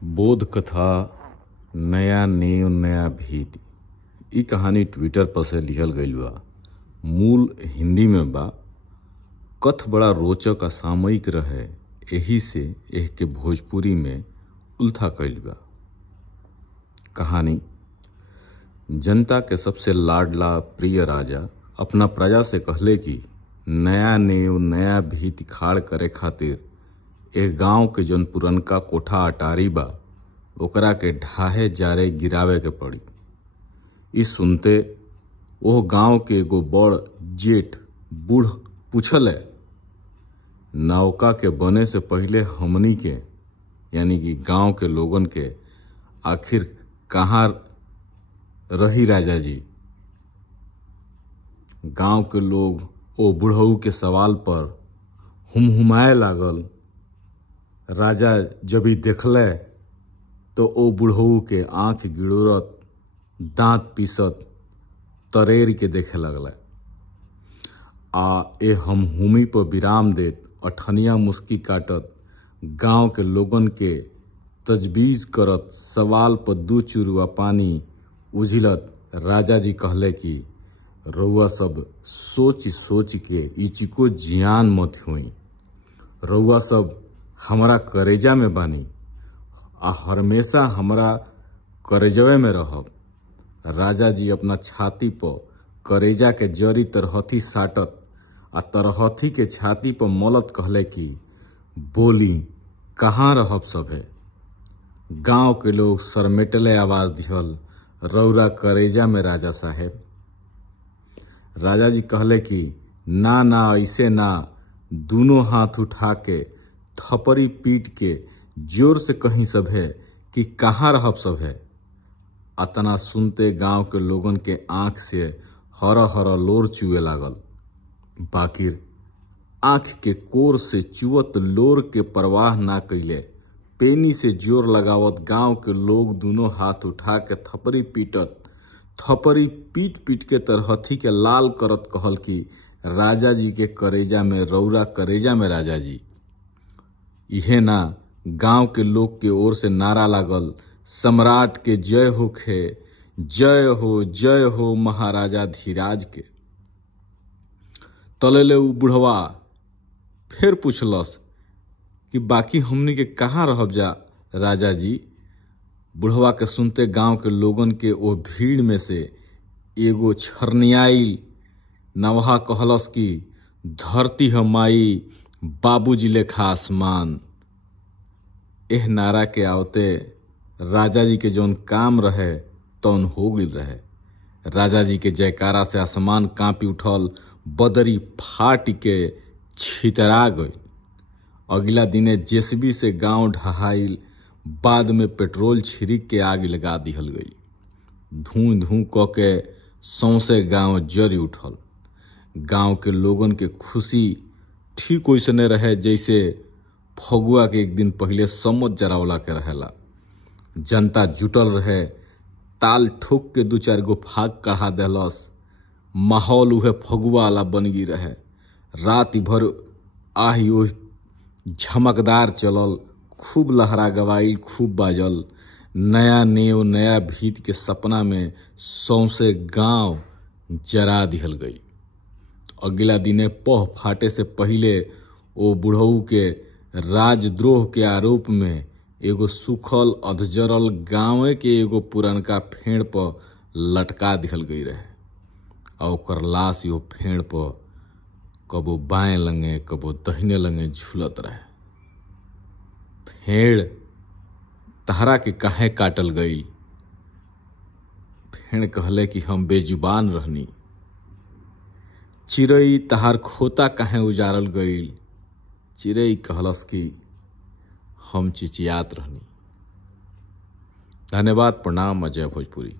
बोध कथा नया नेव नया भीत। इ कहानी ट्विटर पर से लिखल गईल बा। मूल हिंदी में बा। कथ बड़ा रोचक आ सामयिक रहे, एही से एह के भोजपुरी में उल्था कईल बा। कहानी। जनता के सबसे लाडला प्रिय राजा अपना प्रजा से कहले कि नया नेव नया भीत खाड़ करे खातिर एक गांव के जौन पुरनका कोठा अटारी बा ओकरा के ढाहे जारे गिरावे के पड़ी। इ सुनते ओह गांव के एगो बड़ जेठ बूढ़ पूछले, नौका के बने से पहले हमनी के यानी कि गांव के लोगन के आखिर कहाँ रही राजा जी। गांव के लोग ओ बुढ़ऊ के सवाल पर हुमहुमाए लागल। राजा जब ही देखले तो ओ बुढ़ऊ के आंख गिड़ोरत, दांत पीसत, तरेर के देखे लगले। आ ए हमहुमी पर विराम देत अठनिया मुस्की काटत, गांव के लोगन के तजवीज करत, सवाल पर दू चुरुआ पानी उझिलत राजा जी कहले कि रउआ सब सोच सोच के इचिको जियान मत हुई। रउआ सब हमरा करेजा में बानी आ हमेशा हमरा करेजवे में रहब। राजा जी अपना छाती पर करेजा के जरी तरहथी साटत आ तरहथी के छाती पर मलत कहले कि बोली कहाँ रहब सभे। गांव के लोग सरमेटले आवाज दिहल, रौरा करेजा में राजा साहेब। राजा जी कहले कि ना ना ऐसे ना, दोनों हाथ उठा के थपरी पीट के जोर से कहीं सभे कि कहाँ रहब सभे। अतना सुनते गांव के लोगन के आंख से हर हर लोर चुए लागल। बाकिर आंख के कोर से चुअत लोर के परवाह ना कइले, पेनी से जोर लगावत गांव के लोग दोनों हाथ उठा के थपरी पीट पीट के तरहथी के लाल करत कहल कि राजा जी के करेजा में, रौरा करेजा में राजा जी। इहे ना गांव के लोग के ओर से नारा लागल, सम्राट के जय होखे, जय हो महाराजा धीराज के। तलेले उ बुढ़वा फिर पूछलस कि बाकी हमनी के कहाँ रहब जा राजा जी। बुढ़वा के सुनते गांव के लोगन के ओ भीड़ में से एगो छरनियाई नवहा कहलस कि धरती ह माई, बाबूजी लेखा आसमान। एह नारा के आवते राजा जी के जौन काम रहे तौन हो गइल रहे। राजा जी के जयकारा से आसमान कांपी उठल, बदरी फाट के छितरा गई। अगला दिने जेसीबी से गांव ढहाइल, बाद में पेट्रोल छिड़क के आग लगा दिहल गई। धूं धूं क के सौंसे गांव जरी उठल। गांव के लोगन के खुशी ठीक वैसने रहे जैसे फगुआ के एक दिन पहले सम्मत जरावला के रहेला। जनता जुटल रहे, ताल ठोक के दू चार गो फाग कढ़ा देहलस। माहौल उहे फगुआ वाला बन गई रहे। रात भर आही ओह झमकदार चलल, खूब लहरा गवाइल, खूब बाजल। नया नेव नया भीत के सपना में सौंसे गांव जरा दिहल गई। अगला दिने पह फाटे से पहले ओ बुढ़ऊ के राजद्रोह के आरोप में एगो सुखल अधजरल गांवे के एगो पुरनका फेड़ पर लटका दिहल गई रहे। और ओकर लाश यो फेड़ पर कबो बाएं लंगे कबो दहिने लंगे झूलत रहे। फेड़ तहरा के काहे काटल गई। फेड़ कहले कि हम बेजुबान रहनी। चिड़ई तहार खोता काहे उजारल गई। चिड़ई कहलस कि हम चिचियात रहनी। धन्यवाद। प्रणाम। अजय भोजपुरी।